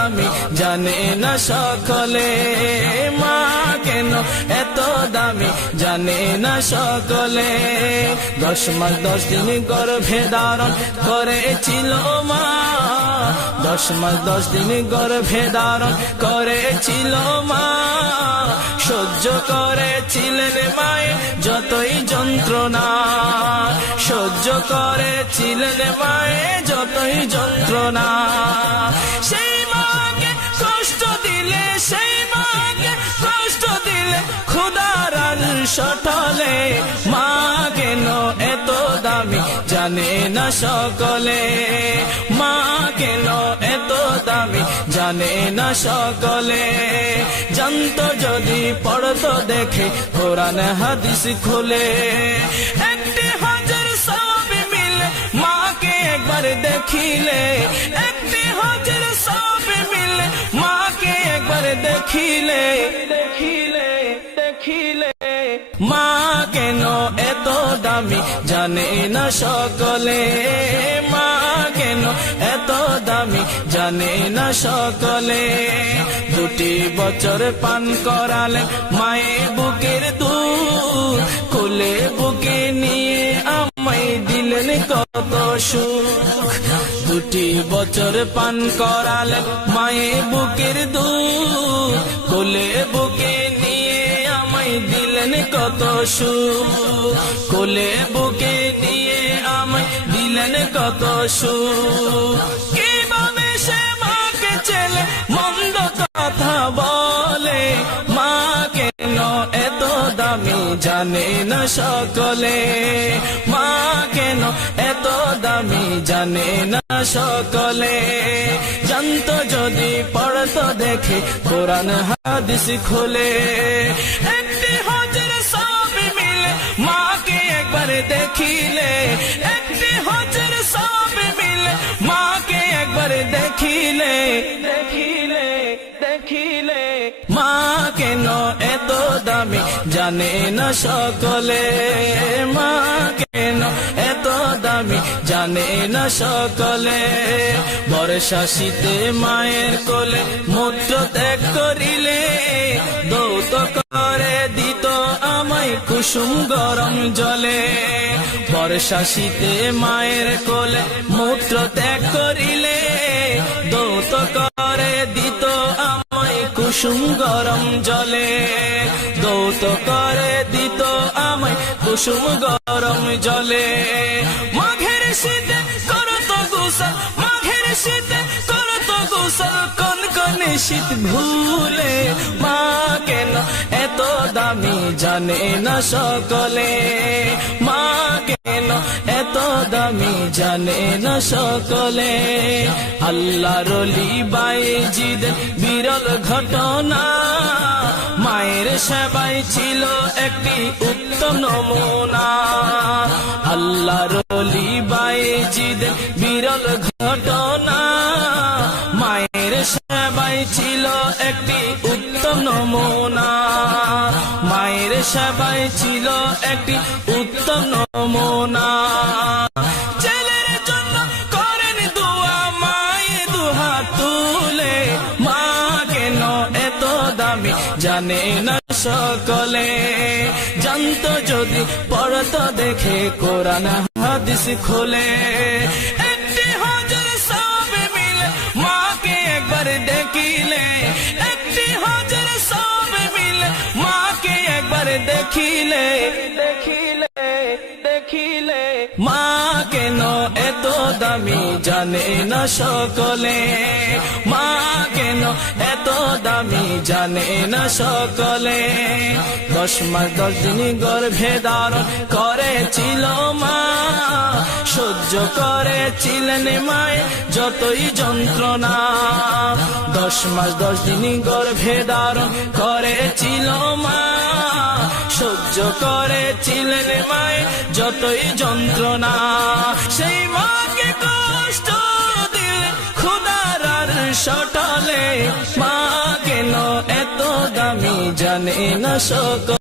দামি জানে না সকলে, মা কেন এত দামি? জানে না সকলে, দশ মাস দশ দিন গর্ভে ধারণ করেছিল মা। দশ মাস দশ দিন গর্ভে ধারণ করেছিল মা। সহ্য করেছিলেন মায়ে যতই যন্ত্রণা। সহ্য করেছিলেন মায়ে যতই যন্ত্রণা। সেই সটলে, মা কেন এত দামি জানে না সকলে? মা কেন এত দামি জানে না সকলে? জানতো যদি পড়তো দেখে, কোরআন হাদিস খুলে। একটি হাজার সব মিলে, মাকে একবার দেখিলে। একটি হাজার সব মিলে, মাকে একবার দেখিলে। দেখিলে দেখিলে। মা কেন এত দামি? জানে না সকলে। মা কেন এত দামি? জানে না সকলে। দুটি বছর পান করালে মায়ে বুকের দুধ কোলে বুকে নিয়ে আমায় দিলেন কত সুখ। দুটি বছর পান করালে মায়ে বুকের দুধ কোলে বুকে সুখ কোলে বুকে নিয়ে আমায় দিলেন কত সুখ কীভাবে সে মাকে ছেলে? মন্দ কথা বলে। মা কেন এত দামি, জানে না সকলে। মা কেন এত দামি, জানে না সকলে। জানতো যদি পড়তো দেখে, কোরআন হাদিস খোলে। দেখিলে একটি হজর সব মিলে মাকে একবার দেখিলে। দেখিলে দেখিলে। মা কেন এত দামি জানে না সকলে। মা কেন এত দামি জানে না সকলে। বর্ষা শীতে মায়ের কোলে মূত্র ত্যাগ করিলে দৌত কুসুম গরম জলে, বর্ষা শীতে মায়ের কোলে মূত্র ত্যাগ করিলে, দৌত করে দিত আমায় কুসুম গরম জলে, দৌত করে দিত আমায় কুসুম গরম জলে। মাঘের কোন কোন শীত ভুলে, মা কেন এত দামি জানে না সকলে? মা কেন এত দামি জানে না সকলে? আল্লাহ রলি বাইজিদ, বিরল ঘটনা। মায়ের সেবাই ছিল একটি উত্তম নমুনা। আল্লাহ রলি বাইজিদ, বিরল নমুনা মায়ের সেবাই ছিল একটি উত্তম নমুনা। ছেলের জন্য করেন দোয়া, মায়ে দুহা তুলে। মা কেন এত দামি জানে না সকলে। জানতো যদি পড়তো দেখে কোরআন হাদিস খোলে। দেখিলে দেখিলে দেখিলে। মা কেন এত দামি জানে না সকলে? মা কেন এত দামি জানে না সকলে? দশ মাস, দশ দিন গর্ভে ধারণ করেছিল মা। সহ্য করেছিলেন মায় যতই যন্ত্রণা। দশ মাস, দশ দিন গর্ভে ধারণ করেছিল মা। করেছিলেন মায়ের যতই যন্ত্রণা। সেই মাকে কষ্ট দিলে খুদার আর সটলে। মা কেন এত দামি জানে না সকল